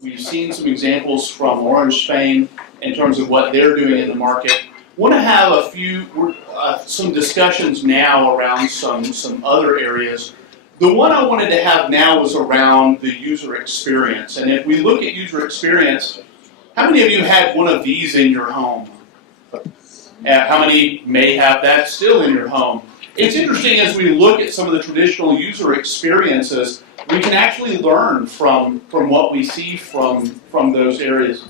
We've seen some examples from Orange Spain in terms of what they're doing in the market. Want to have a few, some discussions now around some other areas. The one I wanted to have now was around the user experience. And if we look at user experience, how many of you had one of these in your home? How many may have that still in your home? It's interesting as we look at some of the traditional user experiences, we can actually learn from what we see from those areas.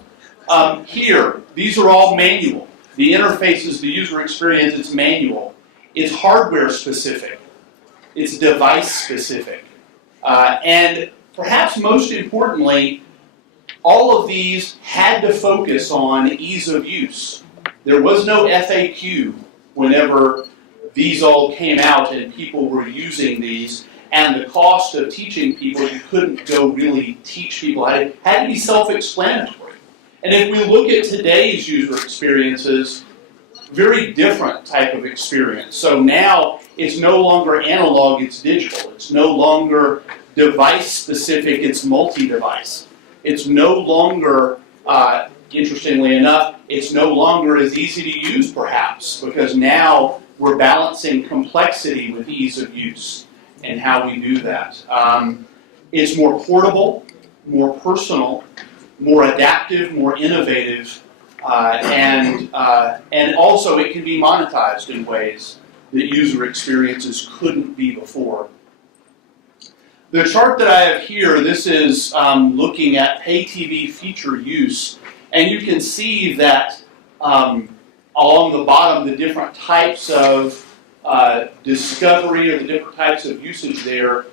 Here, these are all manual. The interfaces, the user experience, it's manual. It's hardware specific. It's device specific. And perhaps most importantly, all of these had to focus on ease of use. There was no FAQ whenever these all came out and people were using these. And the cost of teaching people, you couldn't go really teach people. It had to be self-explanatory. And if we look at today's user experiences, very different type of experience. So now it's no longer analog, it's digital. It's no longer device-specific, it's multi-device. It's no longer, interestingly enough, it's no longer as easy to use perhaps, because now we're balancing complexity with ease of use and how we do that. It's more portable, more personal, more adaptive, more innovative, and also it can be monetized in ways that user experiences couldn't be before. The chart that I have here, this is looking at pay TV feature use, and you can see that along the bottom, the different types of discovery or the different types of usage there,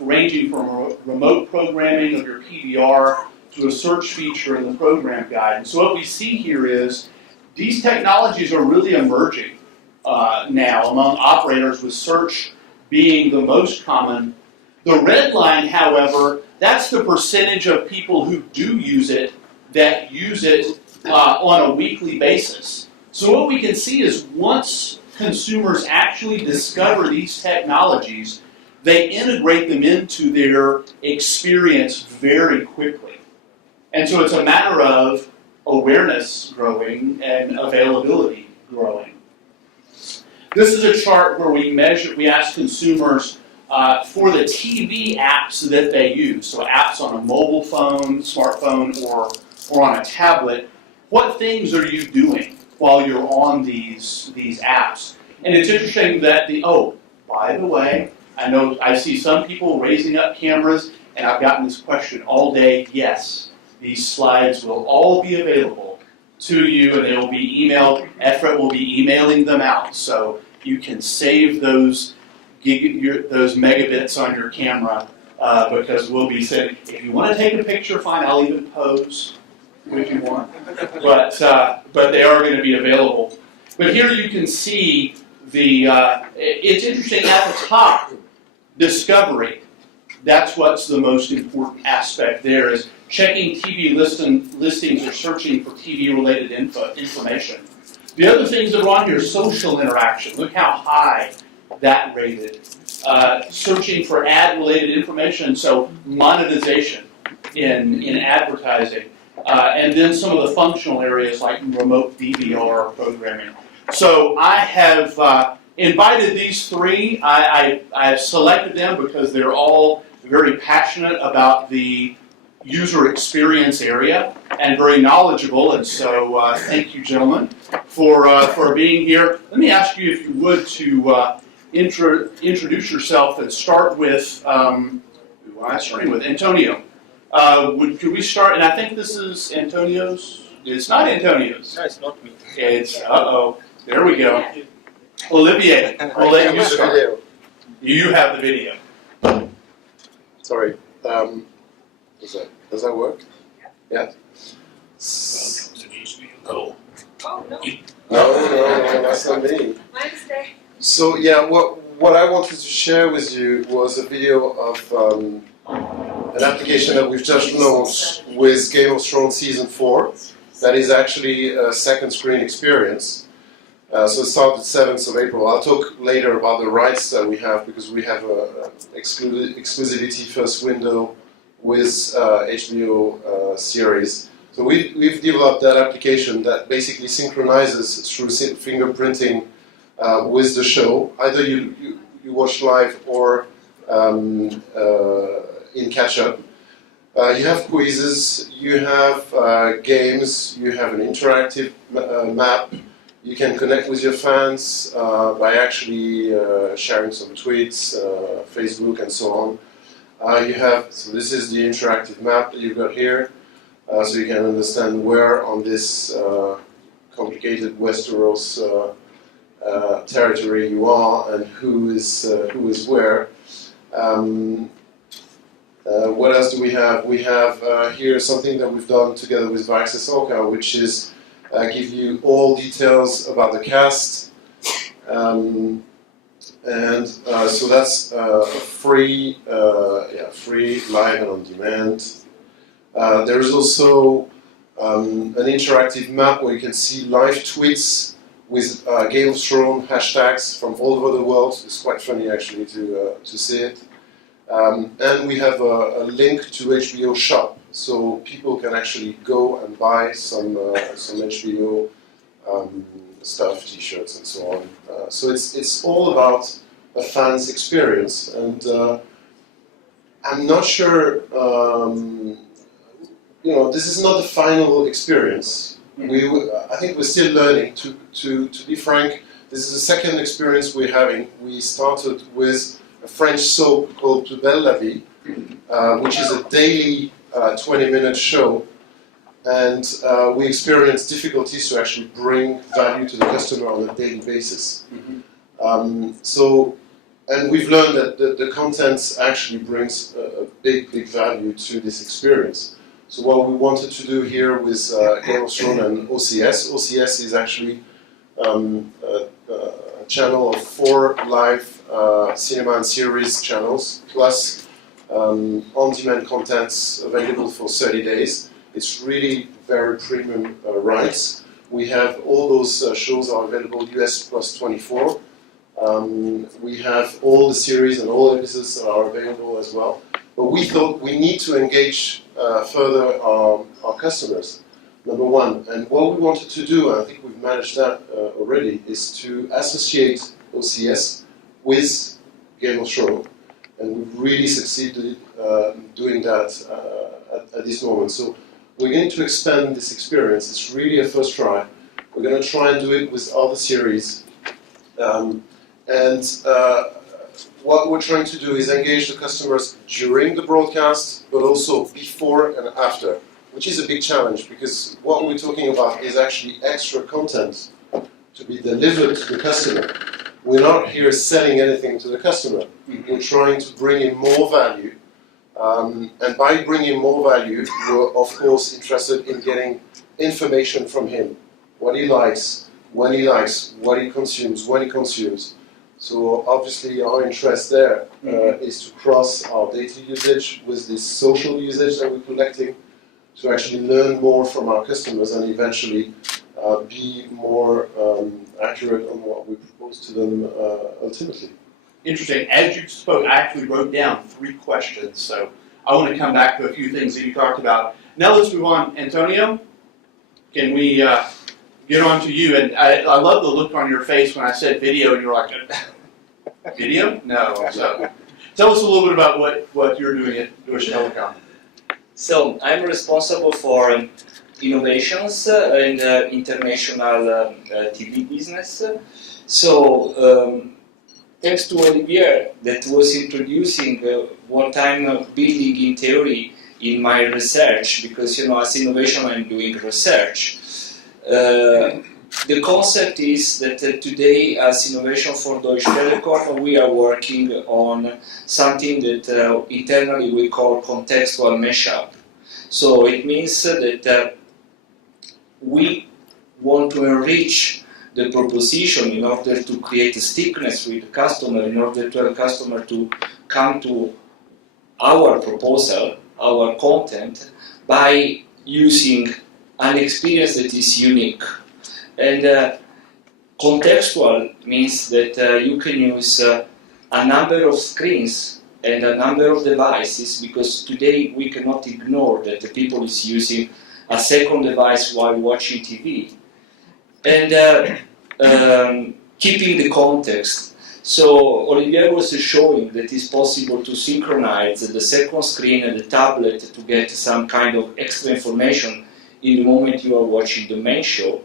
ranging from remote programming of your PVR to a search feature in the program guide. And so what we see here is these technologies are really emerging now among operators, with search being the most common. The red line, however, that's the percentage of people who do use it that use it on a weekly basis. So what we can see is once consumers actually discover these technologies, they integrate them into their experience very quickly. And so it's a matter of awareness growing and availability growing. This is a chart where we ask consumers for the TV apps that they use, so apps on a mobile phone, smartphone, or on a tablet. What things are you doing while you're on these apps? And it's interesting that by the way, I know I see some people raising up cameras, and I've gotten this question all day. Yes, these slides will all be available to you, and they will be emailed. Efrat will be emailing them out, so you can save those megabits on your camera because we'll be sending. If you want to take a picture, fine. I'll even pose if you want, but they are going to be available. But here you can see it's interesting at the top, discovery. That's what's the most important aspect there, is checking TV listings or searching for TV-related information. The other things that are on here, social interaction. Look how high that rated. Searching for ad-related information, so monetization in advertising. And then some of the functional areas like remote DVR programming. So I have invited these three. I've selected them because they're all very passionate about the user experience area and very knowledgeable. And so thank you, gentlemen, for being here. Let me ask you, if you would, to introduce yourself and start with, starting with Antonio. Could we start, and I think this is Antonio's, it's not Antonio's. No, it's not me. It's, there we go. Olivier, we'll let you start. You have the video. Sorry, does that work? Yeah. Oh. No, that's not me. So yeah, what I wanted to share with you was a video of an application that we've just launched with Game of Thrones Season 4 that is actually a second screen experience. So it started 7th of April. I'll talk later about the rights that we have, because we have exclusivity first window with HBO series. So we've developed that application that basically synchronizes through fingerprinting with the show. Either you watch live or in catch-up. You have quizzes, you have games, you have an interactive map. You can connect with your fans by actually sharing some tweets, Facebook, and so on. So this is the interactive map that you've got here, so you can understand where on this complicated Westeros territory you are and who is where. What else do we have? We have here something that we've done together with Access Orca, which is give you all details about the cast. So that's free live and on demand. There is also an interactive map where you can see live tweets with Game of Thrones hashtags from all over the world. It's quite funny actually to see it. And we have a link to HBO Shop, so people can actually go and buy some HBO stuff, T-shirts, and so on. So it's all about a fan's experience, and I'm not sure. This is not the final experience. I think we're still learning. To be frank, this is the second experience we're having. We started with a French soap called Plus Belle la Vie, which is a daily 20-minute show, and we experienced difficulties to actually bring value to the customer on a daily basis. And we've learned that the content actually brings a big value to this experience. So what we wanted to do here with Game of Thrones and OCS is actually a channel of 4 live cinema and series channels, plus on-demand contents available for 30 days. It's really very premium rights. We have all those shows are available US plus 24. We have all the series and all episodes are available as well. But we thought we need to engage further our customers, number one. And what we wanted to do, and I think we've managed that already, is to associate OCS with Game of Thrones. And we've really succeeded doing that at this moment. So we're going to expand this experience. It's really a first try. We're going to try and do it with other series. What we're trying to do is engage the customers during the broadcast, but also before and after, which is a big challenge because what we're talking about is actually extra content to be delivered to the customer. We're not here selling anything to the customer. We're trying to bring in more value. And by bringing more value, we're of course interested in getting information from him. What he likes, when he likes, what he consumes, when he consumes. So obviously our interest there is to cross our data usage with this social usage that we're collecting to actually learn more from our customers and eventually be more accurate on what we propose to them ultimately. Interesting. As you spoke, I actually wrote down 3 questions, so I want to come back to a few things that you talked about. Now let's move on. Antonio, can we get on to you? And I love the look on your face when I said video, and you're like, video? No. So tell us a little bit about what you're doing at Deutsche Telekom. So I'm responsible for innovations in the international TV business. So thanks to Olivier that was introducing what I'm building in theory in my research, because as innovation I'm doing research. The concept is that today as Innovation for Deutsche Telekom we are working on something that internally we call contextual mashup. So it means that we want to enrich the proposition in order to create a stickiness with the customer, in order to have the customer to come to our proposal, our content, by using an experience that is unique. And contextual means that you can use a number of screens and a number of devices, because today we cannot ignore that the people is using a second device while watching TV. And keeping the context. So Olivier was showing that it's possible to synchronize the second screen and the tablet to get some kind of extra information in the moment you are watching the main show.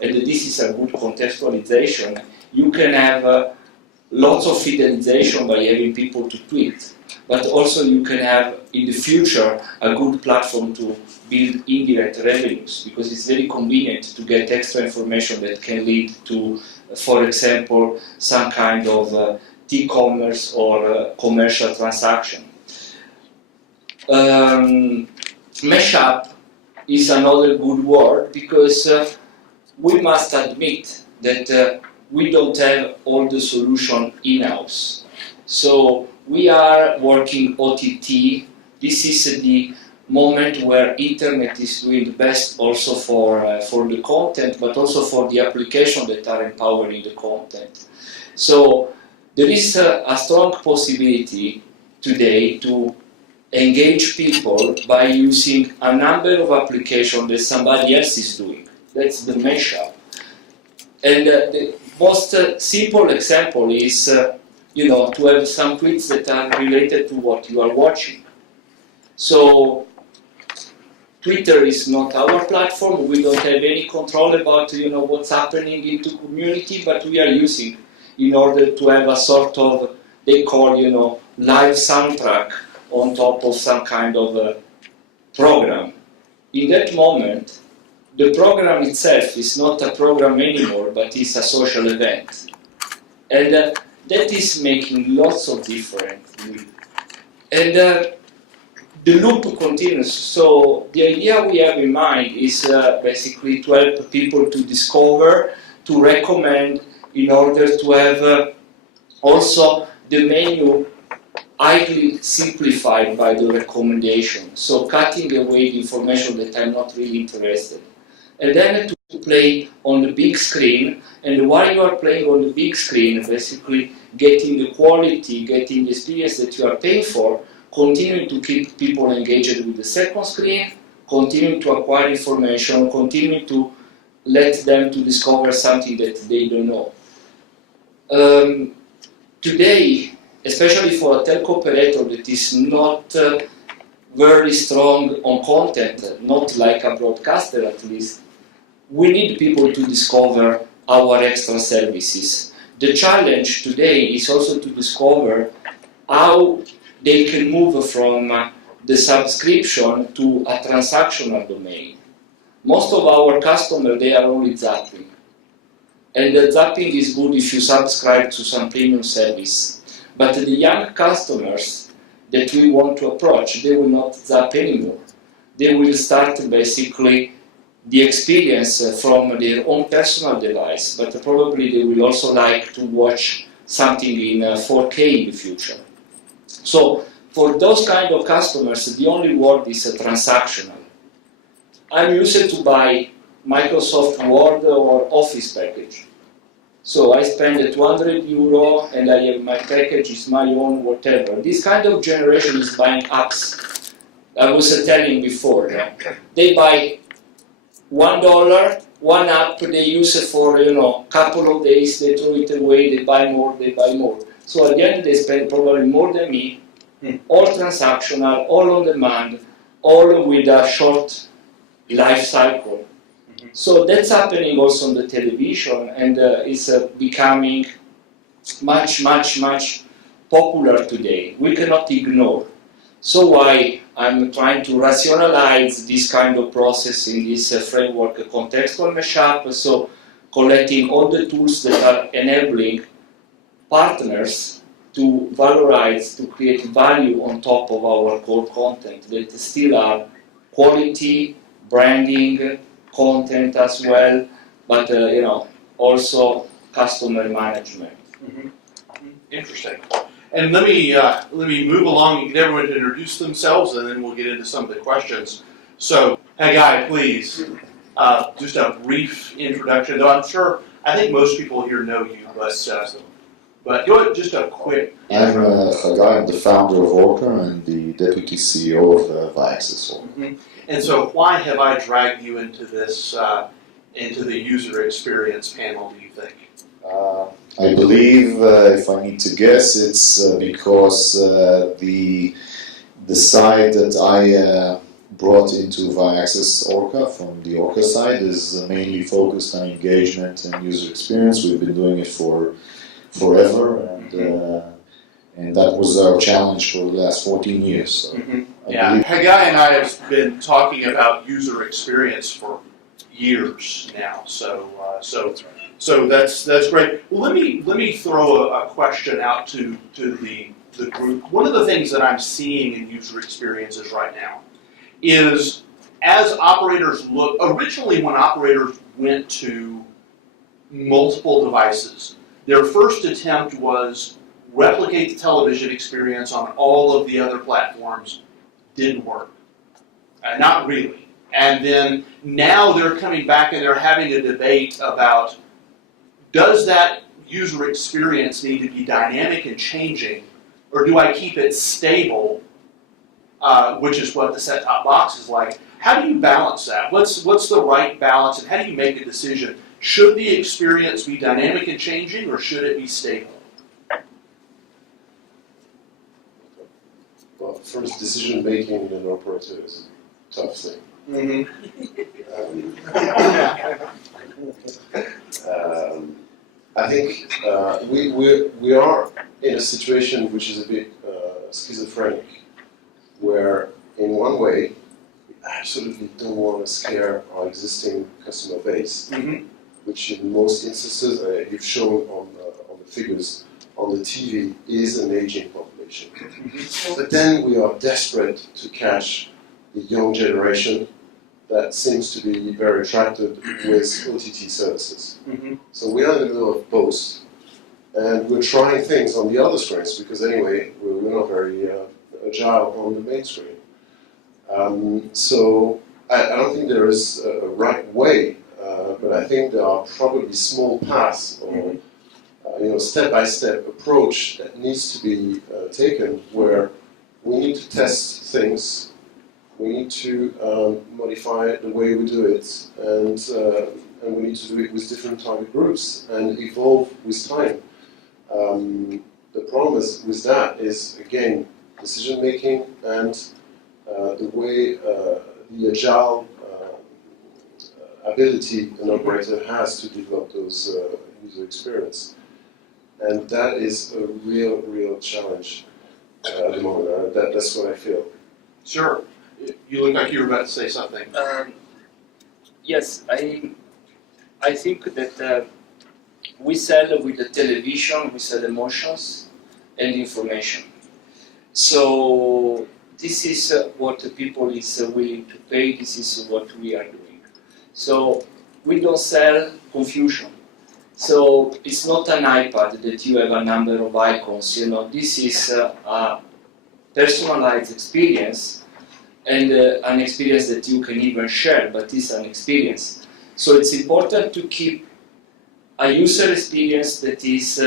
And this is a good contextualization. You can have lots of fidelization by having people to tweet, but also you can have in the future a good platform to build indirect revenues, because it's very convenient to get extra information that can lead to, for example, some kind of e-commerce or commercial transaction. Mashup is another good word, because we must admit that we don't have all the solution in-house. So we are working OTT. This is the moment where internet is doing the best also for the content, but also for the application that are empowering the content. So there is a strong possibility today to engage people by using a number of applications that somebody else is doing. That's the mashup. And the most simple example is to have some tweets that are related to what you are watching. So Twitter is not our platform. We don't have any control about what's happening in the community, but we are using in order to have a sort of, they call live soundtrack on top of some kind of program. In that moment, the program itself is not a program anymore, but it's a social event. And that is making lots of difference. And the loop continues. So the idea we have in mind is basically to help people to discover, to recommend, in order to have also the menu highly simplified by the recommendation. So cutting away the information that I'm not really interested. And then to play on the big screen, and while you are playing on the big screen, basically getting the quality, getting the experience that you are paying for, continuing to keep people engaged with the second screen, continuing to acquire information, continuing to let them to discover something that they don't know. Today, especially for a telco operator that is not very strong on content, not like a broadcaster at least, we need people to discover our extra services. The challenge today is also to discover how they can move from the subscription to a transactional domain. Most of our customers, they are only zapping. And the zapping is good if you subscribe to some premium service. But the young customers that we want to approach, they will not zap anymore. They will start basically the experience from their own personal device, but probably they will also like to watch something in 4K in the future. So for those kind of customers, the only word is transactional. I'm used to buy Microsoft Word or Office package. So I spend €200 and I have my package, is my own, whatever. This kind of generation is buying apps. I was telling before, they buy $1, one app, they use it for a couple of days, they throw it away, they buy more, they buy more. So at the end they spend probably more than me, all transactional, all on demand, all with a short life cycle. So that's happening also on the television, and is becoming much, much, much popular today. We cannot ignore. So why I'm trying to rationalize this kind of process in this framework, contextual mashup, so collecting all the tools that are enabling partners to valorize, to create value on top of our core content that still are quality, branding, content as well, but also customer management. Interesting. And let me move along and get everyone to introduce themselves, and then we'll get into some of the questions. So, hey Guy, please, just a brief introduction. Though I think most people here know you, but But go ahead, just a quick. I'm Chagai, I'm the founder of Orca and the deputy CEO of Viaxis. And so, why have I dragged you into this, into the user experience panel, do you think? I believe, if I need to guess, it's because the side that I brought into Viaxis Orca from the Orca side is mainly focused on engagement and user experience. We've been doing it for forever, and that was our challenge for the last 14 years. So Yeah, Hagai and I have been talking about user experience for years now. So that's great. Well, let me throw a question out to the group. One of the things that I'm seeing in user experiences right now is as operators look. Originally, when operators went to multiple devices, their first attempt was replicate the television experience on all of the other platforms. Didn't work. Not really. And then now they're coming back and they're having a debate about, does that user experience need to be dynamic and changing, or do I keep it stable, which is what the set-top box is like? How do you balance that? What's the right balance, and how do you make a decision? Should the experience be dynamic and changing, or should it be stable? Well, first, decision making in an operator is a tough thing. I think we are in a situation which is a bit schizophrenic, where in one way we absolutely don't want to scare our existing customer base, which in most instances, you've shown on the figures on the TV, is an aging population. But then we are desperate to catch the young generation that seems to be very attracted with OTT services. So we are in the middle of both, and we're trying things on the other screens, because anyway, we're not very agile on the main screen. So I don't think there is a right way, but I think there are probably small paths or step-by-step approach that needs to be taken, where we need to test things. We need to modify the way we do it, and we need to do it with different target groups and evolve with time. The problem with that is, again, decision making and the way the agile ability an operator has to develop those user experience, and that is a real challenge at the moment. That's what I feel. Sure. You look like you were about to say something. Yes, I think that we sell with the television, we sell emotions and information. So this is what the people is willing to pay, this is what we are doing. So we don't sell confusion. So it's not an iPad that you have a number of icons, this is a personalized experience, and an experience that you can even share, but it's an experience. So it's important to keep a user experience that is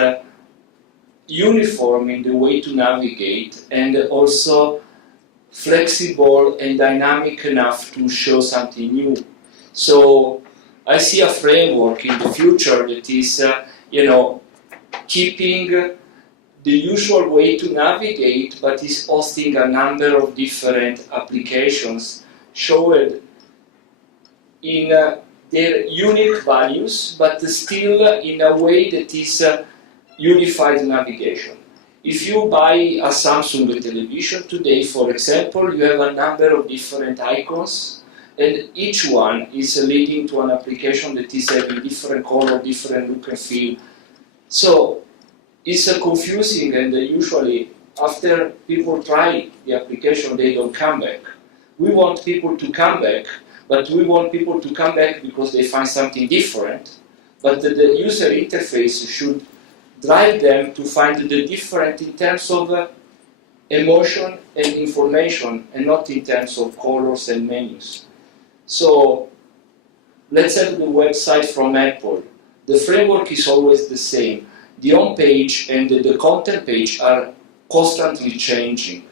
uniform in the way to navigate, and also flexible and dynamic enough to show something new. So I see a framework in the future that is, keeping the usual way to navigate, but is hosting a number of different applications showed in their unique values, but still in a way that is unified navigation. If you buy a Samsung television today, for example, you have a number of different icons, and each one is leading to an application that is having different color, different look and feel. So it's confusing, and usually after people try the application, they don't come back. We want people to come back, but we want people to come back because they find something different, but the user interface should drive them to find the different in terms of emotion and information, and not in terms of colors and menus. So let's have the website from Apple. The framework is always the same. the home page and the content page are constantly changing.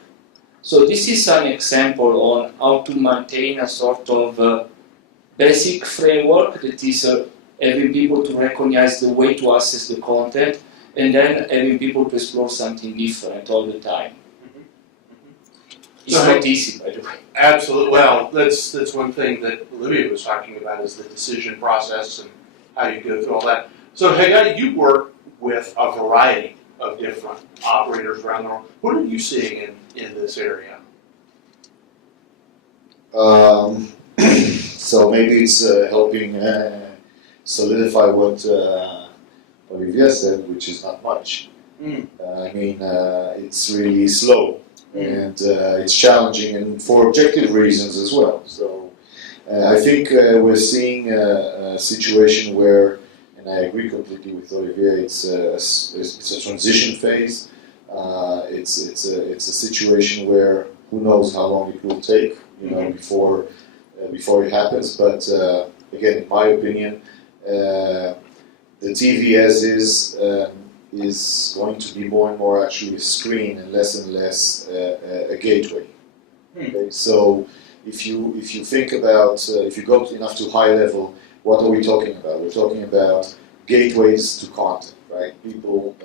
So this is an example on how to maintain a sort of basic framework that is having people to recognize the way to access the content, and then having people to explore something different all the time. It's So not easy, by the way. Absolutely. Well, that's one thing that Olivia was talking about is the decision process and how you go through all that. So, Haggai, you work with a variety of different operators around the world. What are you seeing in this area? So maybe it's helping solidify what Olivier said, which is not much. I mean, it's really slow and it's challenging, and for objective reasons as well. So I think we're seeing a situation where, and I agree completely with Olivier, it's a transition phase. It's a situation where who knows how long it will take, before it happens. But again, in my opinion, the TV as is going to be more and more actually a screen and less a gateway. Okay? So if you think about, if you go enough to high level, what are we talking about? We're talking about gateways to content, right? People,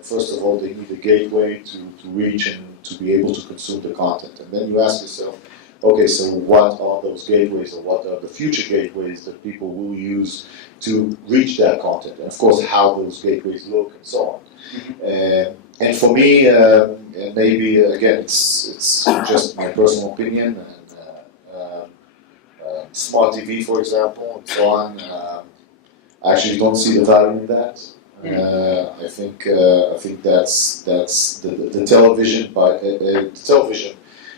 first of all, they need a gateway to reach and to be able to consume the content. And then you ask yourself, okay, so what are those gateways, or what are the future gateways that people will use to reach that content? And of course, how those gateways look and so on. And for me, and maybe again, it's just my personal opinion, and smart TV, for example, and so on. I actually don't see the value in that. I think that's the television television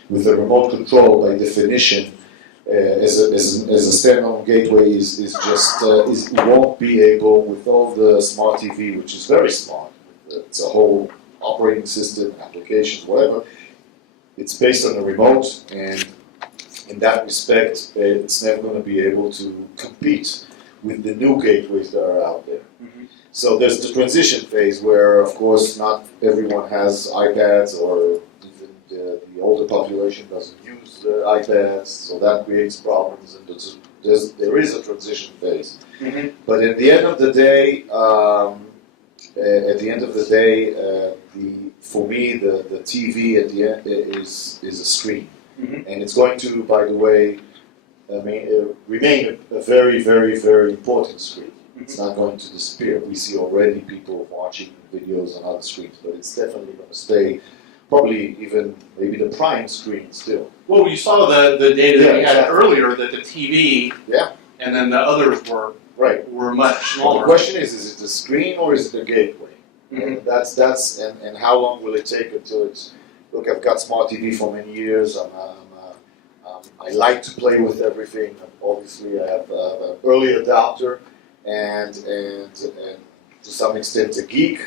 with a remote control by definition as a standalone gateway is won't be able, with all the smart TV, which is very smart. It's a whole operating system, applications, whatever. It's based on a remote, and in that respect, it's never going to be able to compete with the new gateways that are out there. So there's the transition phase where, of course, not everyone has iPads, or even the older population doesn't use iPads, so that creates problems, and there is a transition phase. But at the end of the day, for me, the TV at the end is a screen, and it's going to, by the way, remain a very, very, very important screen. It's not going to disappear. We see already people watching videos on other screens, but it's definitely going to stay, probably even maybe the prime screen still. Well, you saw the data that we had exactly. earlier, that the TV and then the others were much Well, smaller. the question is it a screen or is it a gateway? And and how long will it take until it's, look, I've got smart TV for many years, I like to play with everything. Obviously, I have an early adopter and to some extent a geek,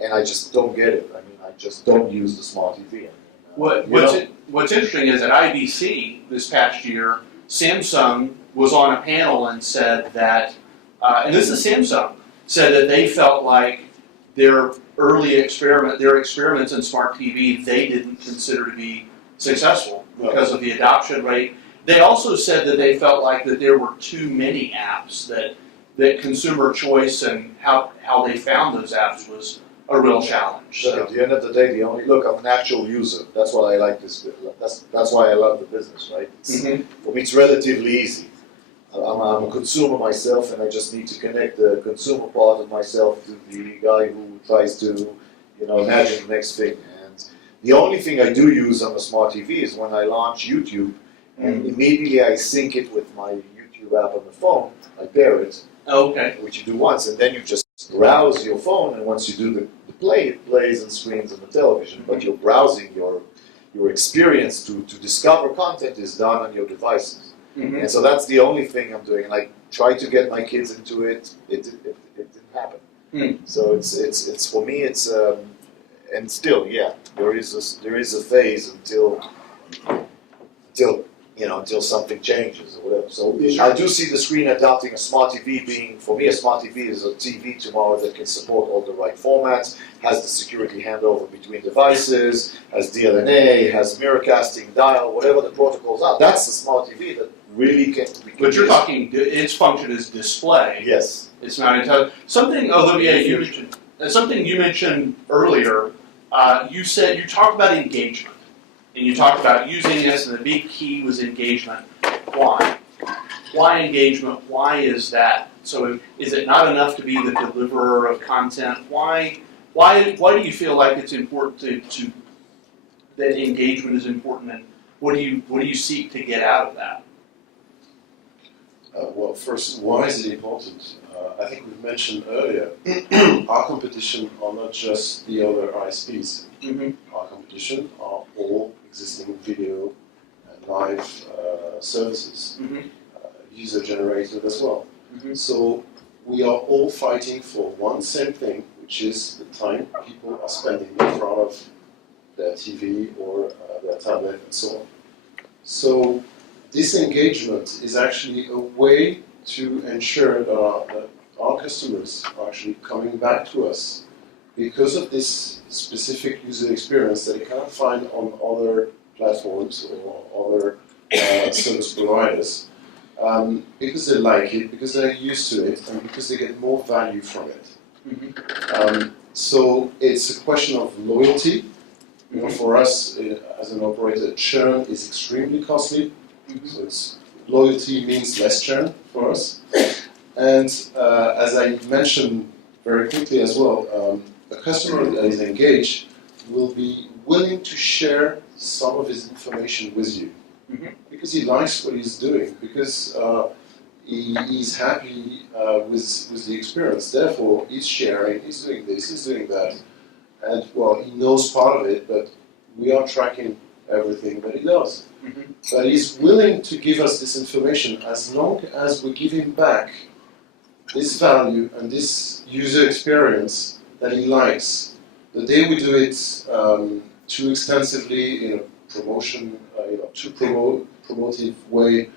and I just don't get it. I mean, I just don't use the smart TV. What's interesting is at IBC this past year, Samsung was on a panel and said that, and this is Samsung, said that they felt like their experiments in smart TV, they didn't consider to be successful because of the adoption rate. They also said that they felt like that there were too many apps, that consumer choice and how they found those apps was a real challenge. So at the end of the day, I'm an actual user. That's what I like this. That's why I love the business, right? For me, it's relatively easy. I'm a consumer myself, and I just need to connect the consumer part of myself to the guy who tries to, imagine the next thing. And the only thing I do use on the smart TV is when I launch YouTube, and immediately I sync it with my YouTube app on the phone. I pair it, which you do once, and then you just browse your phone, and once you do the play, it plays and screens on the television. But your browsing, your experience to discover content is done on your devices. And so that's the only thing I'm doing. And I tried to get my kids into it. It didn't happen. So it's for me. It's and still, there is a phase until until something changes or whatever. So Sure. I do see the screen adopting a smart TV being, for me, a smart TV is a TV tomorrow that can support all the right formats, has the security handover between devices, has DLNA, has mirrorcasting, dial, whatever the protocols are. That's the smart TV that really can. But you're talking, its function is display. Yes. It's not intelligent. Something, Olivier, something you mentioned earlier. You said you talked about engagement, and you talked about using this, and the big key was engagement. Why? Why engagement? Why is that? So, is it not enough to be the deliverer of content? Why do you feel like it's important to that engagement is important, and what do you seek to get out of that? Well, first, why is it important? I think we mentioned earlier, our competition are not just the other ISPs. Mm-hmm. Our competition are all existing video and live services, Mm-hmm. user-generated as well. Mm-hmm. So we are all fighting for one same thing, which is the time people are spending in front of their TV or their tablet and so on. So this engagement is actually a way to ensure that our customers are actually coming back to us because of this specific user experience that they cannot find on other platforms or other service providers, because they like it, because they're used to it, and because they get more value from it. Mm-hmm. So it's a question of loyalty. You know, for us as an operator, churn is extremely costly. Mm-hmm. So it's loyalty means less churn for us. And as I mentioned very quickly as well, a customer that is engaged will be willing to share some of his information with you Mhm. because he likes what he's doing, because he's happy with the experience. Therefore, he's sharing, he's doing this, he's doing that. And well, he knows part of it, but we are tracking everything that he does. Mhm. But he's willing to give us this information as long as we give him back this value and this user experience that he likes. The day we do it too extensively in a promotion, too promotive way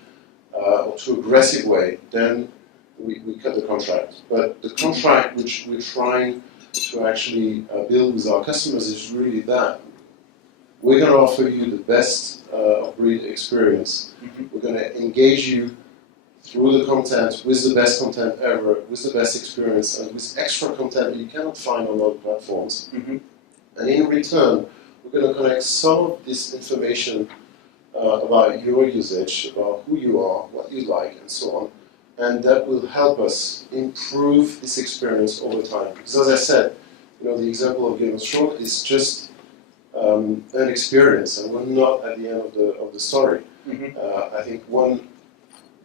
or too aggressive way, then we cut the contract. But the contract which we're trying to actually build with our customers is really that. We're going to offer you the best of breed experience. Mhm. We're going to engage you through the content with the best content ever, with the best experience, and with extra content that you cannot find on other platforms. Mhm. And in return, we're going to connect some of this information about your usage, about who you are, what you like, and so on. And that will help us improve this experience over time. Because as I said, the example of Game of Thrones is just an experience, and we're not at the end of the story. Mhm. I think one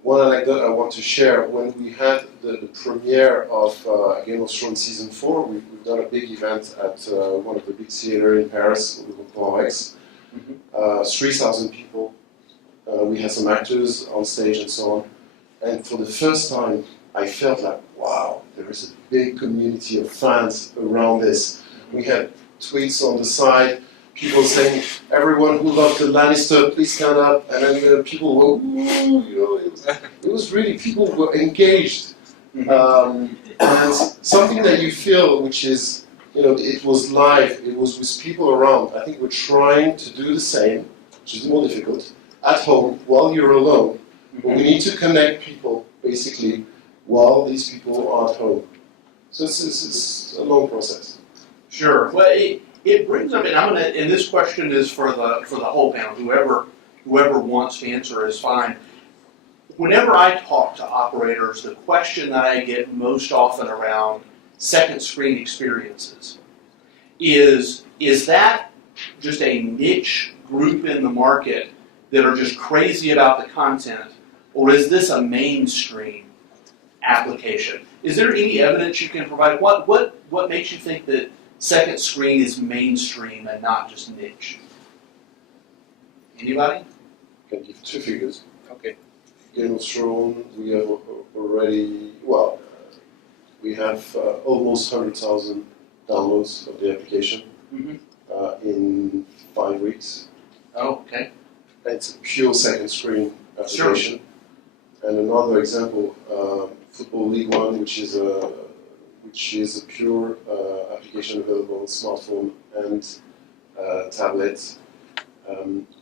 anecdote I want to share, when we had the premiere of Game of Thrones Season 4, we've done a big event at one of the big theaters in Paris, the Grand Rex. 3,000 people. We had some actors on stage and so on. And for the first time, I felt like, wow, there is a big community of fans around this. We had tweets on the side, people saying, everyone who loved the Lannister, please stand up. And then people were, woo, it was really, people were engaged. And something that you feel, which is, it was live, it was with people around. I think we're trying to do the same, which is more difficult, at home, while you're alone. But we need to connect people, basically, while these people are at home. So it's a long process. Sure. Well, it brings up, and this question is for the whole panel. Whoever wants to answer is fine. Whenever I talk to operators, the question that I get most often around second screen experiences is that just a niche group in the market that are just crazy about the content, or is this a mainstream application? Is there any evidence you can provide? What makes you think that second screen is mainstream and not just niche? Anybody? I can give two figures. Okay. Game of Thrones, we have already, we have almost 100,000 downloads of the application Mhm. in 5 weeks. Oh, okay. It's a pure second screen application. And another example, Football League One, which is a pure application available on smartphone and tablet.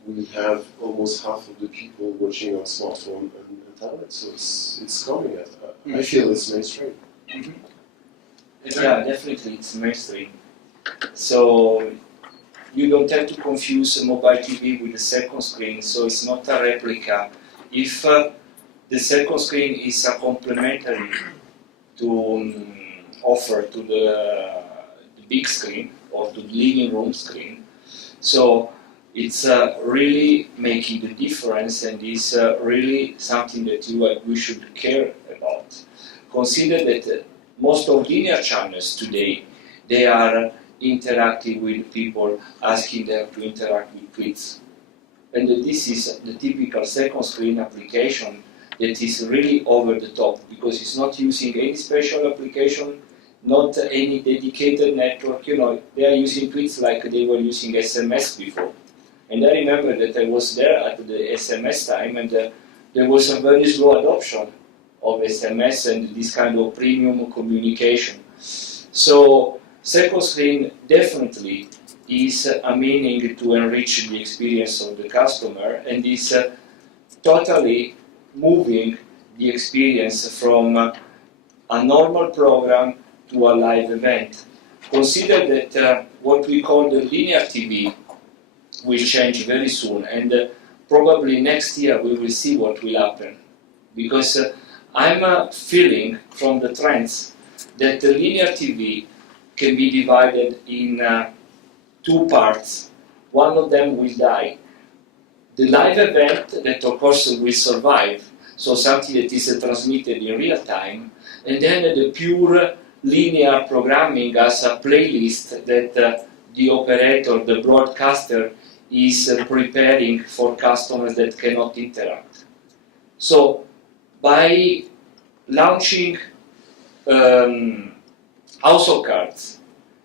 We have almost half of the people watching on smartphone and tablet, so it's coming. I feel it's mainstream. Yeah, definitely it's mainstream. So you don't have to confuse a mobile TV with a second screen, so it's not a replica. If the second screen is a complementary to offer to the big screen or to the living room screen, so it's really making the difference, and is really something that we should care about. Consider that most of linear channels today, they are interacting with people, asking them to interact with tweets. And this is the typical second screen application that is really over the top, because it's not using any special application, not any dedicated network. You know, they are using tweets like they were using SMS before. And I remember that I was there at the SMS time, and there was a very slow adoption of SMS and this kind of premium communication. So second screen definitely is a meaning to enrich the experience of the customer, and is totally moving the experience from a normal program to a live event. Consider that what we call the linear TV will change very soon, and probably next year we will see what will happen, because I'm feeling from the trends that the linear TV can be divided in two parts. One of them will die. The live event that of course will survive, so something that is transmitted in real time, and then the pure linear programming as a playlist that the operator, the broadcaster, is preparing for customers that cannot interact. So by launching House of Cards,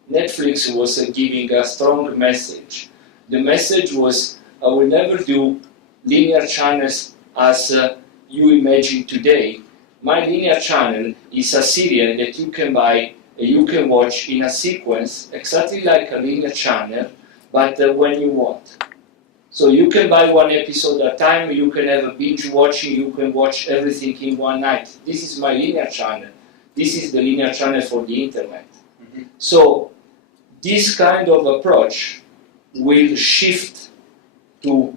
Netflix was giving a strong message. The message was, I will never do linear channels as you imagine today. My linear channel is a serial that you can buy and you can watch in a sequence, exactly like a linear channel, but when you want. So you can buy one episode at a time, you can have a binge watching, you can watch everything in one night. This is my linear channel. This is the linear channel for the internet. Mm-hmm. So this kind of approach will shift to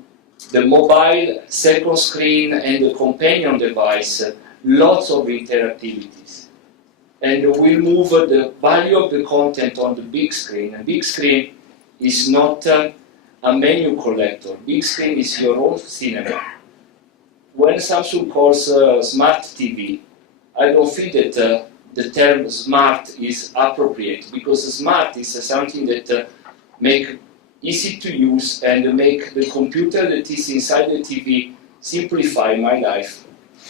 the mobile, second screen, and the companion device, lots of interactivities. And we'll move the value of the content on the big screen. A big screen is not a menu collector. Big screen is your own cinema. When Samsung calls smart TV, I don't feel that the term smart is appropriate, because smart is something that make easy to use and make the computer that is inside the TV simplify my life.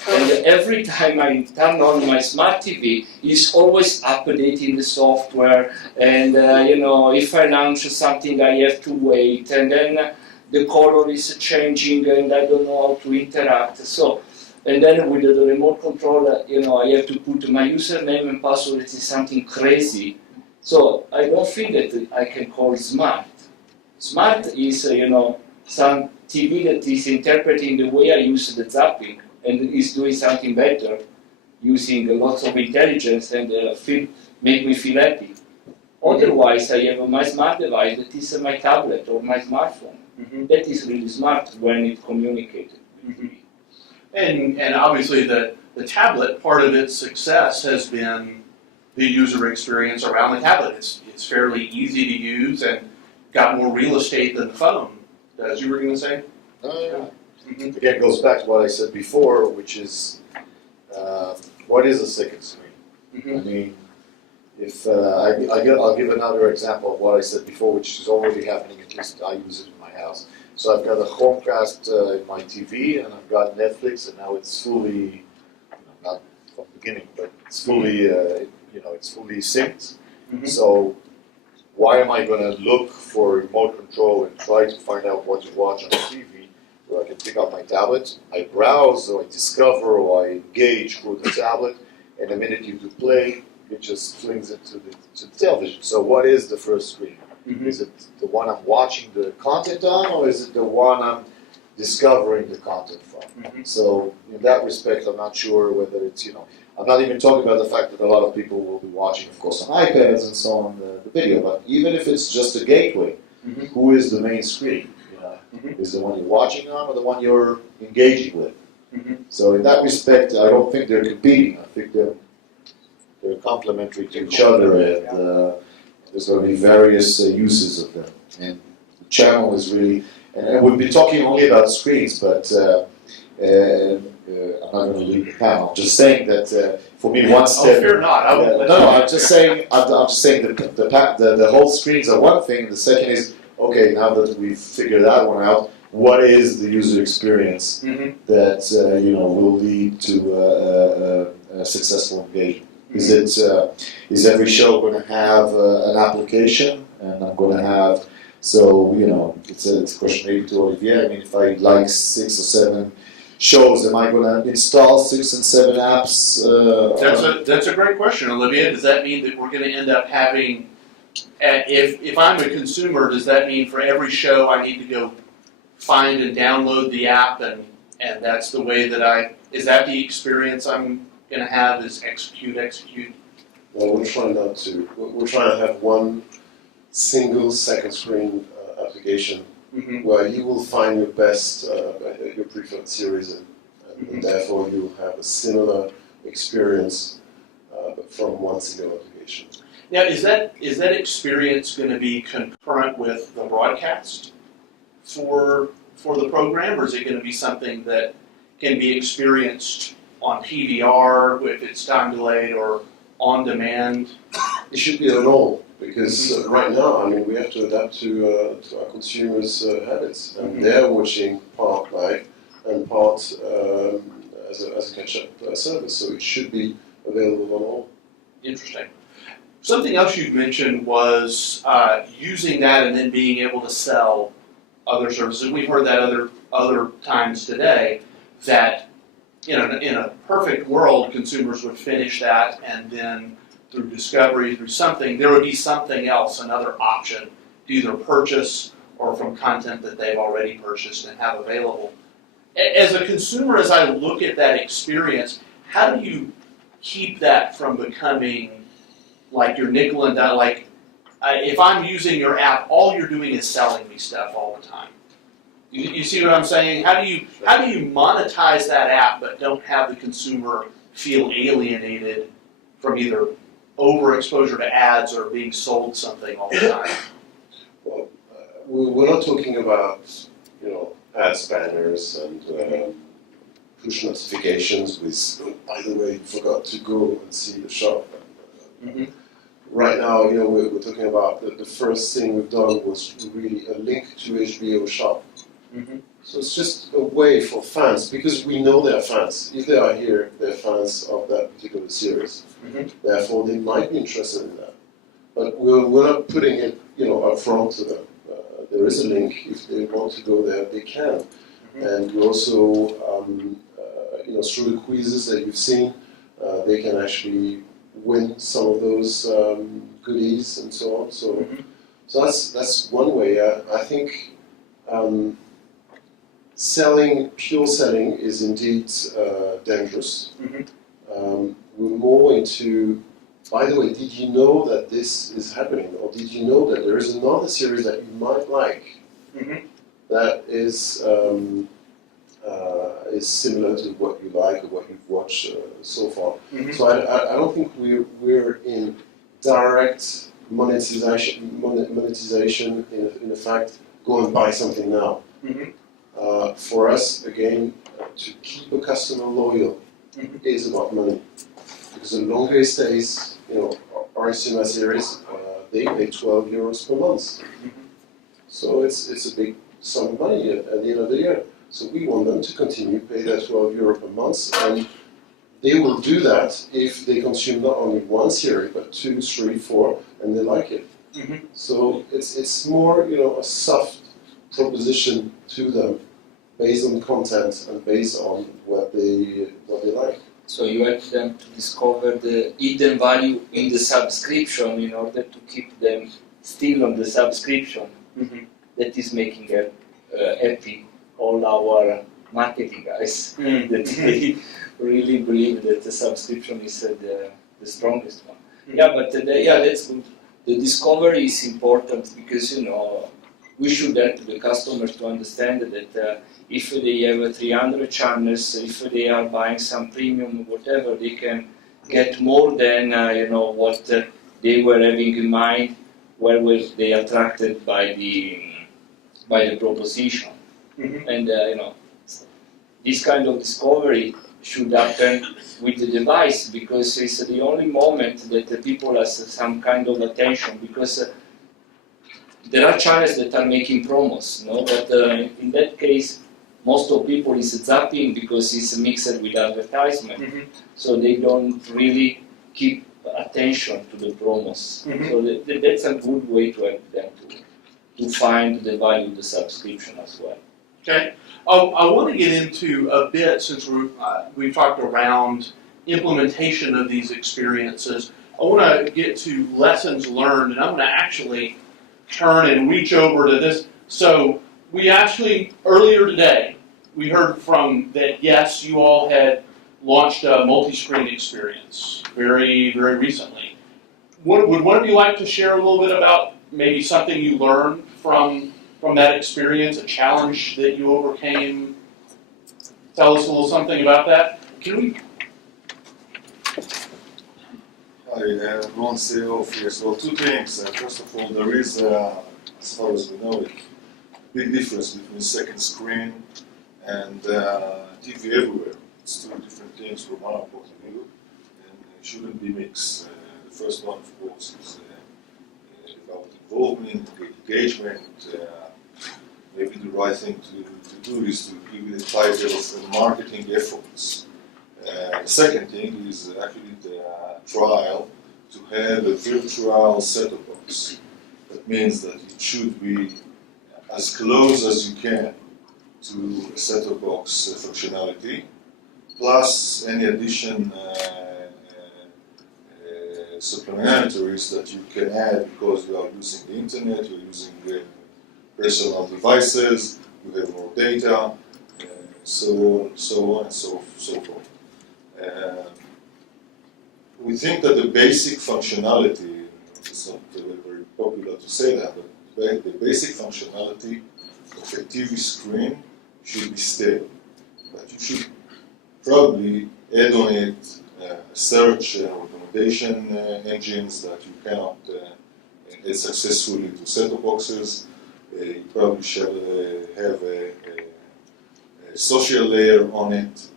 And every time I turn on my smart TV, it's always updating the software, and if I launch something I have to wait, and then the color is changing and I don't know how to interact. So, and then with the remote control, I have to put my username and password. It is something crazy. So I don't feel that I can call it smart. Smart is, some TV that is interpreting the way I use the zapping, and is doing something better, using lots of intelligence, and make me feel happy. Otherwise, I have my smart device that is my tablet or my smartphone. Mm-hmm. That is really smart when it's communicated. Mm-hmm. And obviously the tablet, part of its success has been the user experience around the tablet. It's fairly easy to use and got more real estate than the phone. As you were going to say? Yeah. Mm-hmm. Again, it goes back to what I said before, which is, what is a second screen? Mm-hmm. I mean, if I'll give another example of what I said before, which is already happening, at least I use it in my house. So I've got a Chromecast in my TV, and I've got Netflix, and now it's fully, not from the beginning, but it's fully, it's fully synced. Mm-hmm. So why am I going to look for remote control and try to find out what to watch on the TV where I can pick up my tablet, I browse or I discover or I engage through the tablet, and the minute you do play, it just flings it to the television. So what is the first screen? Mhm. Is it the one I'm watching the content on, or is it the one I'm discovering the content from? Mhm. So in that respect, I'm not sure whether it's, I'm not even talking about the fact that a lot of people will be watching, of course, on iPads and so on, the video, but even if it's just a gateway, Mhm. who is the main screen? Mhm. Is the one you're watching on or the one you're engaging with? Mhm. So in that respect, I don't think they're competing. I think they're complementary to each other, and there's going to be various uses of them. And the channel is really, and we've been talking only about screens, but I'm not going to leave the panel. I'm just saying that for me, one Oh, step. fear not. I will let you. No, I'm just saying. I'm just saying that the whole screens are one thing, and the second is okay. Now that we've figured that one out, what is the user experience Mhm. that will lead to a successful engagement? Is every show going to have an application, and I'm going to have it's a question maybe to Olivier. I mean, if I like 6 or 7 shows, am I going to install 6 and 7 apps? That's a great question, Olivia. Does that mean that we're going to end up having, if I'm a consumer, does that mean for every show I need to go find and download the app, and that's the way that is that the experience I'm going to have, is execute? Well, we're trying not to. We're trying to have one single second screen application Mm-hmm. where you will find your best, your preferred series, and Mhm. therefore you'll have a similar experience but from one single application. Now, is that experience going to be concurrent with the broadcast for the program, or is it going to be something that can be experienced on PVR if it's time delayed or on demand? It should be an all, because right now, I mean, we have to adapt to our consumers' habits, and Mhm. they're watching part live and part as a catch-up service, so it should be available on all. Interesting. Something else you mentioned was using that and then being able to sell other services. We've heard that other times today, that in a perfect world, consumers would finish that, and then through discovery, through something, there would be something else, another option to either purchase or from content that they've already purchased and have available. As a consumer, as I look at that experience, how do you keep that from becoming like your nickel and dime? Like, if I'm using your app, all you're doing is selling me stuff all the time. You see what I'm saying? How do you monetize that app but don't have the consumer feel alienated from either overexposure to ads or being sold something all the time? Well, we're not talking about, ad banners and push notifications with, oh, by the way, you forgot to go and see the shop. Mm-hmm. Right now, we're talking about the first thing we've done was really a link to HBO Shop. Mm-hmm. So it's just a way for fans, because we know they're fans. If they are here, they're fans of that particular series. Mhm. Therefore, they might be interested in that. But we're not putting it, up front to them. There is a link. If they want to go there, they can. Mhm. And we also, through the quizzes that you've seen, they can actually win some of those goodies and so on. So, Mhm. so that's one way. I think. Pure selling is indeed dangerous. Mhm. We're more into, by the way, did you know that this is happening? Or did you know that there is another series that you might like Mhm. that is similar to what you like or what you've watched so far? Mhm. So I don't think we're in direct monetization in fact, go and buy something now. Mhm. For us, again, to keep a customer loyal Mhm. is about money. Because the longer it stays, our cinema series, they pay €12 per month. Mhm. So it's a big sum of money at the end of the year. So we want them to continue to pay that €12 per month, and they will do that if they consume not only one series, but 2, 3, 4, and they like it. Mhm. So it's more, a soft proposition to them based on content and based on what they like. So you help them to discover the hidden value in the subscription in order to keep them still on the subscription. Mm-hmm. That is making happy all our marketing guys. Mm. That they really believe that the subscription is the strongest one. Mm. Yeah, but that's good. The discovery is important because we should help the customers to understand that if they have 300 channels, if they are buying some premium, whatever, they can get more than what they were having in mind. Where were they attracted by the proposition? Mhm. And this kind of discovery should happen with the device because it's the only moment that the people have some kind of attention because there are channels that are making promos, but in that case most of people is zapping because it's mixed with advertisement, Mhm. so they don't really keep attention to the promos. Mhm. So that's a good way to help them to find the value of the subscription as well. Okay. I want to get into a bit, since we've talked around implementation of these experiences, I want to get to lessons learned, and I'm going to actually turn and reach over to this. So we actually, earlier today, we heard from that, yes, you all had launched a multi-screen experience very, very recently. Would one of you like to share a little bit about maybe something you learned from that experience, a challenge that you overcame? Tell us a little something about that. Can we? Hi, Ron Seoff here. So two things. First of all, there is, as far as we know it, big difference between second screen and TV everywhere. It's two different things from our point of view, and it shouldn't be mixed. The first one, of course, is about involvement, engagement. Maybe the right thing to do is to give it a title of marketing efforts. The second thing is actually the trial to have a virtual set-top box. That means that it should be as close as you can to a set-top box functionality, plus any addition supplementaries that you can add because you are using the internet, you're using personal devices, you have more data, so on and so forth. We think that the basic functionality, it's not very popular to say that, but the basic functionality of a TV screen should be stable. But you should probably add on it search and recommendation engines that you cannot add successfully to set-top boxes. You probably should have a social layer on it,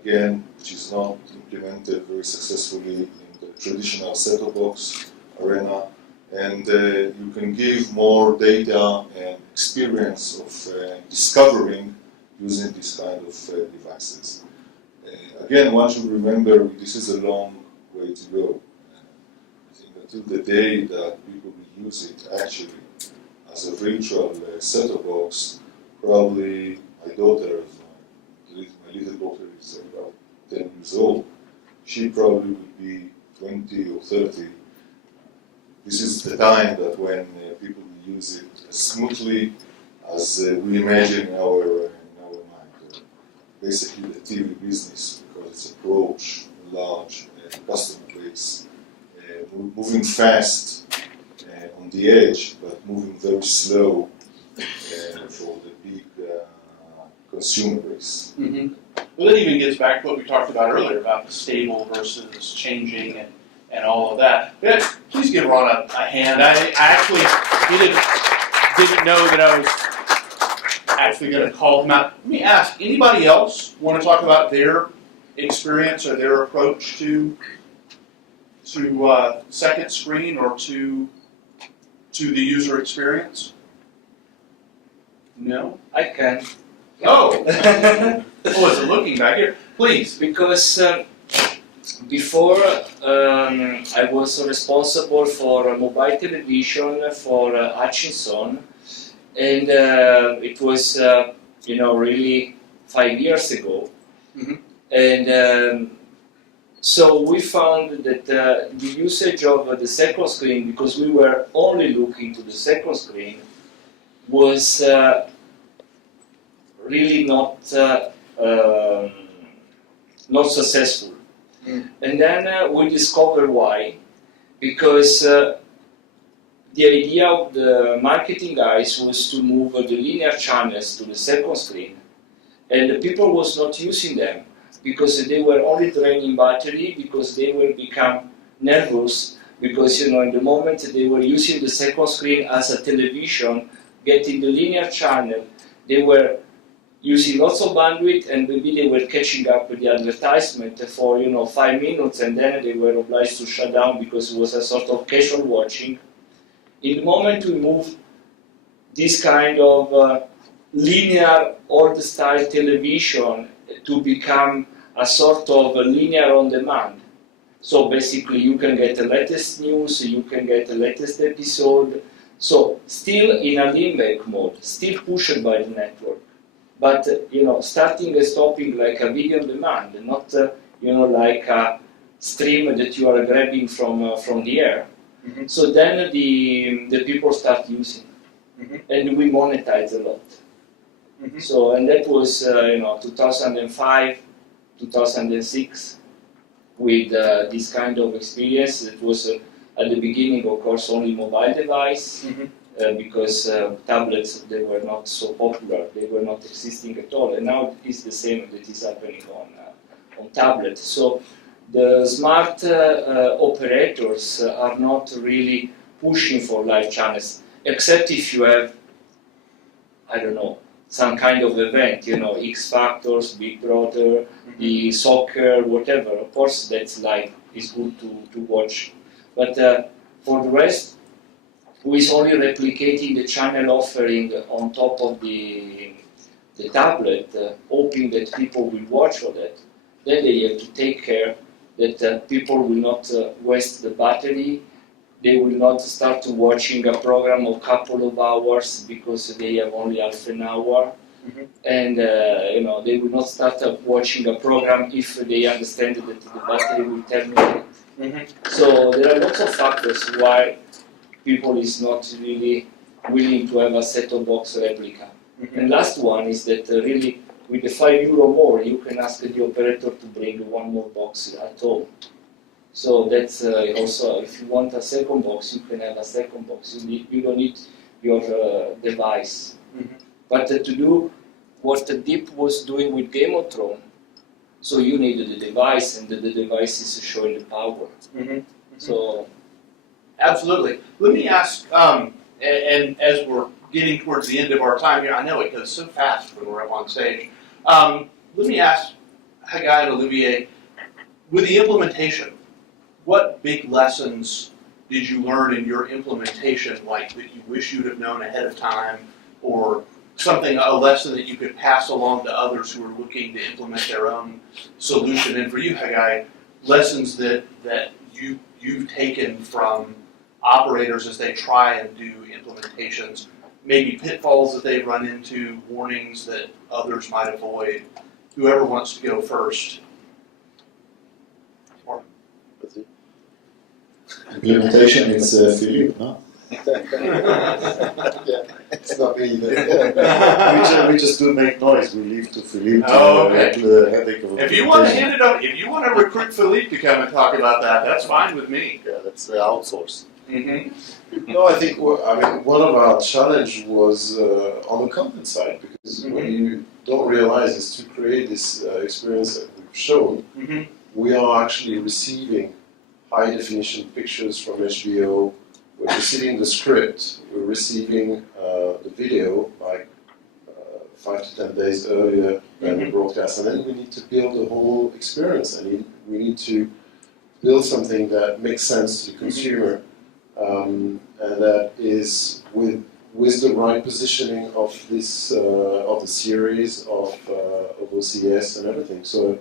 again, which is not implemented very successfully in the traditional set-top box arena. And you can give more data and experience of discovering using this kind of devices. Again, one should remember this is a long way to go. I think until the day that people will use it actually as a virtual set-top box, probably my daughter, my little daughter is about 10 years old, she probably would be 20 or 30. This is the time that when people will use it as smoothly as we imagine in our mind. Basically the TV business, because its approach, large customer base, moving fast on the edge, but moving very slow for the big consumer base. Mm-hmm. Well, that even gets back to what we talked about earlier about the stable versus changing and all of that. Yeah, please give Ron a hand. I actually didn't know that I was actually going to call him out. Let me ask, anybody else want to talk about their experience or their approach to second screen or to the user experience? No? I can. Oh! Oh, is it looking back here? Please. Because before I was responsible for mobile television for Hutchinson, and it was really 5 years ago. Mhm. And so we found that the usage of the second screen, because we were only looking to the second screen, was really not successful. And then we discovered why. Because the idea of the marketing guys was to move the linear channels to the second screen, and the people was not using them because they were only draining battery, because they will become nervous, because in the moment they were using the second screen as a television, getting the linear channel, they were using lots of bandwidth, and maybe they were catching up with the advertisement for 5 minutes, and then they were obliged to shut down because it was a sort of casual watching. In the moment we move this kind of linear old-style television to become a sort of linear on-demand. So basically you can get the latest news, you can get the latest episode, so still in a lean-back mode, still pushed by the network. But starting and stopping like a video on demand, not like a stream that you are grabbing from the air. Mhm. So then the people start using, and we monetize a lot. Mhm. So and that was 2005, 2006, with this kind of experience. It was at the beginning, of course, only mobile device. Because tablets, they were not so popular, they were not existing at all, and now it's the same that is happening on tablets. So the smart operators are not really pushing for live channels, except if you have, I don't know, some kind of event, X Factors, Big Brother, the soccer, whatever. Of course, that's live, it's good to watch. But for the rest, who is only replicating the channel offering on top of the tablet, hoping that people will watch for that. Then they have to take care that people will not waste the battery, they will not start watching a program of a couple of hours because they have only half an hour, and they will not start watching a program if they understand that the battery will terminate. So there are lots of factors why people is not really willing to have a set-top box replica. And last one is that really with the €5 more, you can ask the operator to bring one more box at home. So that's also, if you want a second box, you can have a second box. You don't need your device. But to do what the Deep was doing with Game of Thrones, so you needed the device, and the device is showing the power. So. Absolutely. Let me ask, and as we're getting towards the end of our time here, I know it goes so fast when we're up on stage. Let me ask Hagai and Olivier, with the implementation, what big lessons did you learn in your implementation, like that you wish you'd have known ahead of time, or something, a lesson that you could pass along to others who are looking to implement their own solution? And for you, Hagai, lessons that you've taken from operators as they try and do implementations, maybe pitfalls that they run into, warnings that others might avoid. Whoever wants to go first. Implementation is Philippe, no? It's not me either. We just do make noise. We leave to Philippe to Okay. the headache of If you want to implementation. hand it up, if you want to recruit Philippe to come and talk about that, that's fine with me. Yeah, that's the outsource. No, I think one of our challenge was on the content side, because what you don't realize is to create this experience that we've shown, we are actually receiving high definition pictures from HBO. We're receiving the script. We're receiving the video like 5 to 10 days earlier than the broadcast, and then we need to build a whole experience. And we need to build something that makes sense to the consumer. And that is with the right positioning of this of the series of OCS and everything. So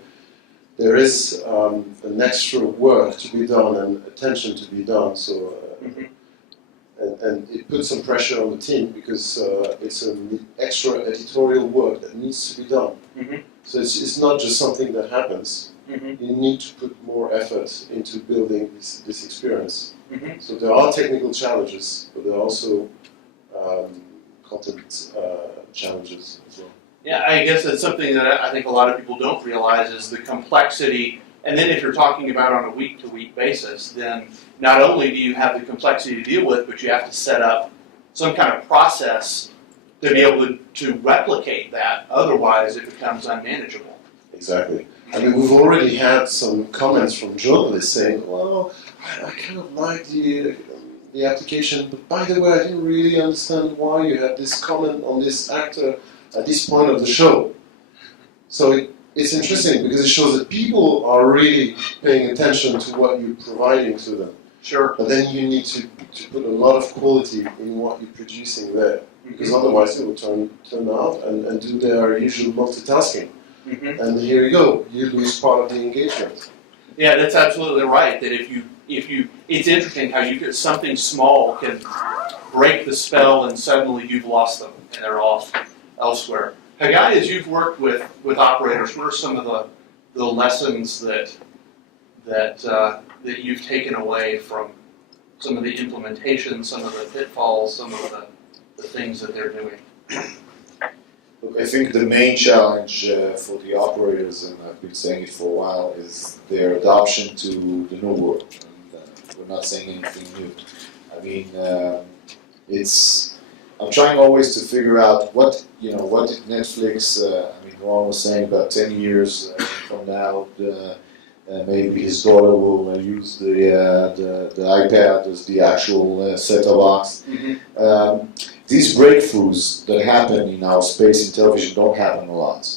there is an extra work to be done and attention to be done. So and and it puts some pressure on the team because it's an extra editorial work that needs to be done. Mhm. So it's not just something that happens. Mhm. You need to put more effort into building this experience. Mhm. So there are technical challenges, but there are also content challenges as well. Yeah, I guess that's something that I think a lot of people don't realize is the complexity. And then if you're talking about on a week-to-week basis, then not only do you have the complexity to deal with, but you have to set up some kind of process to be able to replicate that. Otherwise, it becomes unmanageable. Exactly. I mean, we've already had some comments from journalists saying, well, I kind of like the application, but by the way, I didn't really understand why you had this comment on this actor at this point of the show. So it's interesting because it shows that people are really paying attention to what you're providing to them. Sure. But then you need to put a lot of quality in what you're producing there, because otherwise they will turn out and do their usual multitasking. Mhm. And here you go, you lose part of the engagement. Yeah, that's absolutely right. That if you, it's interesting how you get something small can break the spell, and suddenly you've lost them, and they're off elsewhere. Hagai, as you've worked with operators, what are some of the lessons that you've taken away from some of the implementation, some of the pitfalls, some of the things that they're doing? Look, I think the main challenge for the operators, and I've been saying it for a while, is their adoption to the new world. And, we're not saying anything new. I mean, I'm trying always to figure out what did Netflix. I mean, Ron was saying about 10 years from now, maybe his daughter will use the iPad as the actual set-top box. Mm-hmm. These breakthroughs that happen in our space in television don't happen a lot.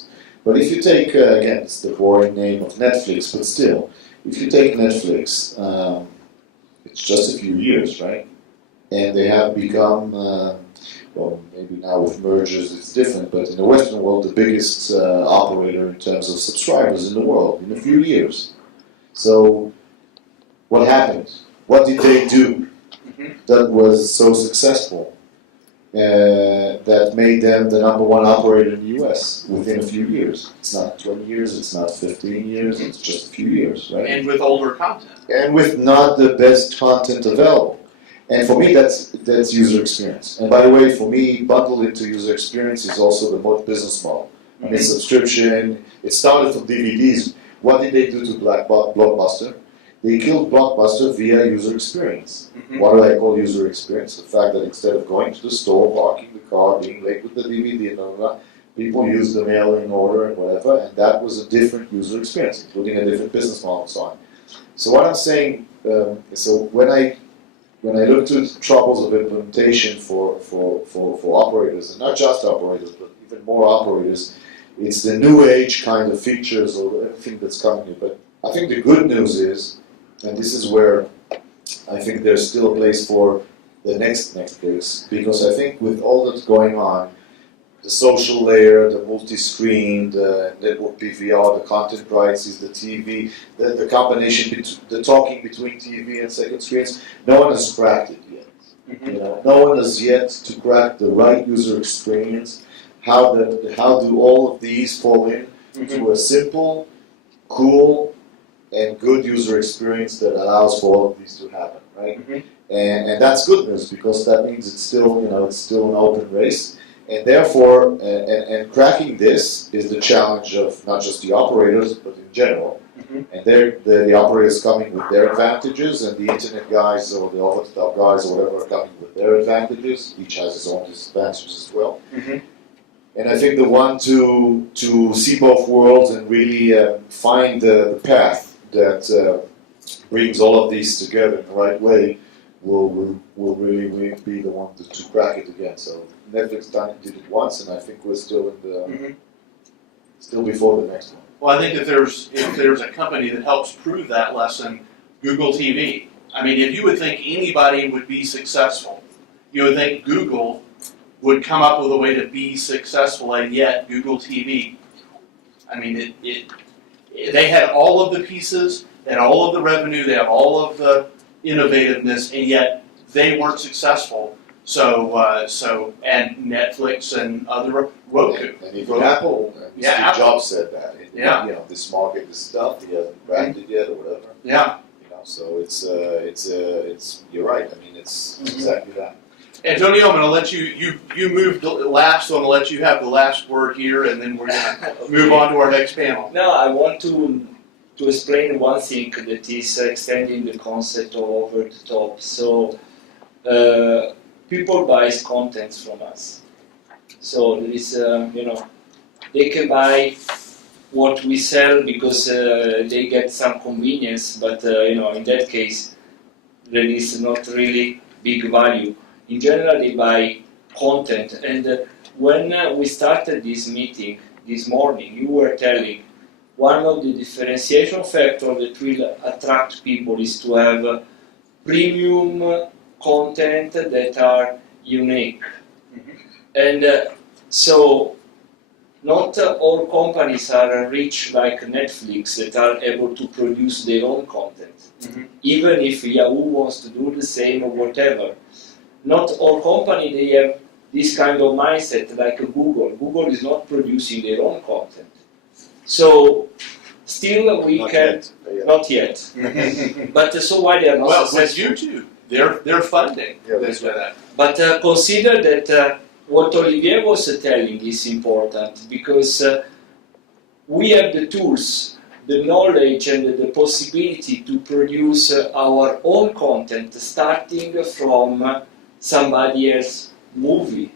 But if you take, again, it's the boring name of Netflix, but still, if you take Netflix, it's just a few years, right? And they have become, well, maybe now with mergers it's different, but in the Western world, the biggest operator in terms of subscribers in the world in a few years. So, what happened? What did they do that was so successful? That made them the number one operator in the US within a few years. It's not 20 years, it's not 15 years, it's just a few years, right? And with older content. And with not the best content available. And for me, that's user experience. And by the way, for me, bundled into user experience is also the most business model. I mean, subscription, it started from DVDs. What did they do to Blockbuster? They killed Blockbuster via user experience. What do I call user experience? The fact that instead of going to the store, parking the car, being late with the DVD and all that, people use the mail-in order and whatever, and that was a different user experience, including a different business model and so on. So what I'm saying, so when I look to the troubles of implementation for operators, and not just operators, but even more operators, it's the new age kind of features or everything that's coming in. But I think the good news is, and this is where I think there's still a place for the next case, because I think with all that's going on, the social layer, the multi-screen, the network PVR, the content rights, is the TV, the combination, the talking between TV and second screens, no one has cracked it yet. You know, no one has yet to crack the right user experience. How do all of these fall in to a simple, cool, and good user experience that allows for all of these to happen, right? And that's good news, because that means it's still an open race. And therefore, and cracking this is the challenge of not just the operators, but in general. And the operators coming with their advantages, and the internet guys or the over-the-top guys or whatever are coming with their advantages. Each has his own disadvantages as well. And I think the one to see both worlds and really find the path that brings all of these together in the right way will really be the one to crack it again. So Netflix did it once, and I think we're still in the still before the next one. Well, I think if there's a company that helps prove that lesson, Google TV. I mean, if you would think anybody would be successful, you would think Google would come up with a way to be successful, and yet Google TV. I mean, they had all of the pieces, they had all of the revenue, they have all of the innovativeness, and yet they weren't successful. So and Netflix and other Roku. And even Apple, Yeah, Steve Apple. Jobs said that. Yeah. You know, this market, this stuff, he hasn't cracked it yet or whatever. Yeah. You know, so it's you're right. I mean, it's exactly that. Antonio, I'm going to let you moved last, so I'm going to let you have the last word here, and then we're going to move on to our next panel. Now I want to explain one thing that is extending the concept of over the top. So people buy content from us. So there is, they can buy what we sell because they get some convenience, but in that case there is not really big value. In general, they buy content, and when we started this meeting this morning, you were telling one of the differentiation factors that will attract people is to have premium content that are unique. And so not all companies are rich like Netflix that are able to produce their own content. Even if Yahoo wants to do the same or whatever. Not all companies they have this kind of mindset like Google. Google is not producing their own content. So still we Not can yet. Yeah. not yet. But so why they are not Well, with successful? YouTube, they're funding Yeah, this that's or that. But consider that what Olivier was telling is important because we have the tools, the knowledge, and the possibility to produce our own content starting from somebody else's movie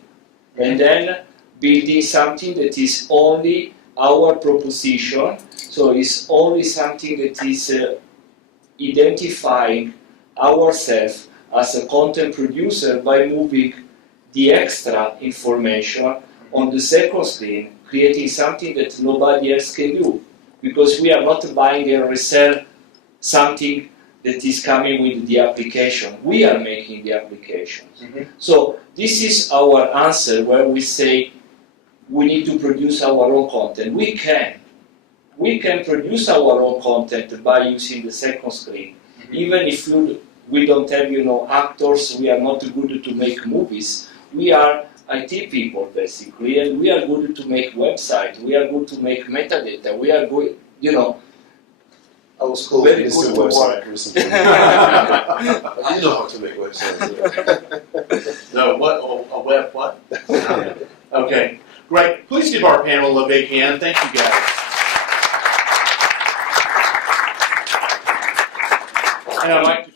and then building something that is only our proposition, so it's only something that is identifying ourselves as a content producer by moving the extra information on the second screen, creating something that nobody else can do. Because we are not buying and resell something that is coming with the application. We are making the applications. So this is our answer where we say we need to produce our own content. We can. We can produce our own content by using the second screen. Even if we don't have actors, we are not good to make movies. We are IT people basically, and we are good to make websites. We are good to make metadata. We are good, I was called Very Mr. good to Website recently. You know how to make websites. No, what? A web what? Okay, great. Please give our panel a big hand. Thank you guys. And I'd like to